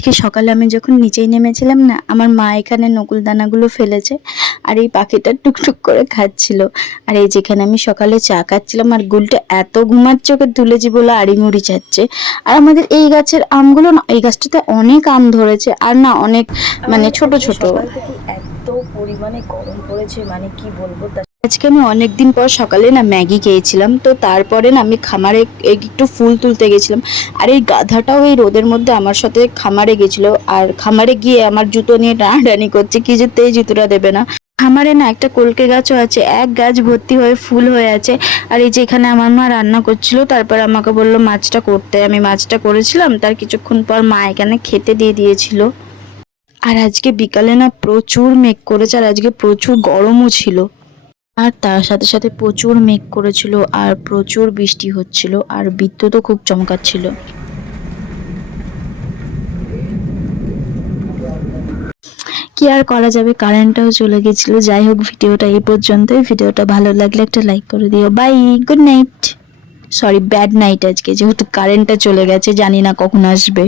আজকে সকালে আমি যখন নিচেই নেমেছিলাম না, আমার মা এখানে নকুল দানাগুলো ফেলেছে আর এই পাখিটা টুকটুক করে খাচ্ছিল। আর এই যেখানে আমি সকালে চা খাচ্ছিলাম আর গুলটা এত ঘুমাচ্ছে, ওকে তুলেছি বলে আড়িমুড়ি চাচ্ছে। আর আমাদের এই গাছের আমগুলো না, এই গাছটাতে অনেক আম ধরেছে আর না অনেক মানে ছোট ছোট। সকাল থেকে এত পরিমাণে গরম পড়েছে, মানে কি বলবো। আজকে আমি অনেকদিন পর সকালে না ম্যাগি খেয়েছিলাম, তো তারপরে না আমি খামারে একটু ফুল তুলতে গেছিলাম। আর এই গাধাটাও এই রোদের মধ্যে আমার সাথে খামারে গেছিল, আর খামারে গিয়ে আমার জুতো নিয়ে টানাটানি করছে, কি যেতে জুতোটা দেবে না। খামারে না একটা কলকে গাছও আছে, এক গাছ ভর্তি হয়ে ফুল হয়ে আছে। আর এই যে এখানে আমার মা রান্না করছিল, তারপর আমাকে বললো মাছটা করতে, আমি মাছটা করেছিলাম, তার কিছুক্ষণ পর মা এখানে খেতে দিয়ে দিয়েছিল। আর আজকে বিকালে না প্রচুর মেঘ করেছে আর আজকে প্রচুর গরমও ছিল। আর তার সাথে সাথে প্রচুর মেঘ করেছিল আর প্রচুর বৃষ্টি হচ্ছিল আর বিদ্যুৎও খুব চমকাচ্ছিল। কি আর করা যাবে, কারেন্টটাও চলে গেছিল। যাই হোক, ভিডিওটা এই পর্যন্তই। ভিডিওটা ভালো লাগলে একটা লাইক করে দিও। Bye, good night. Sorry, bad night আজকে, যেহেতু কারেন্টটা চলে গেছে, জানি না কখন আসবে।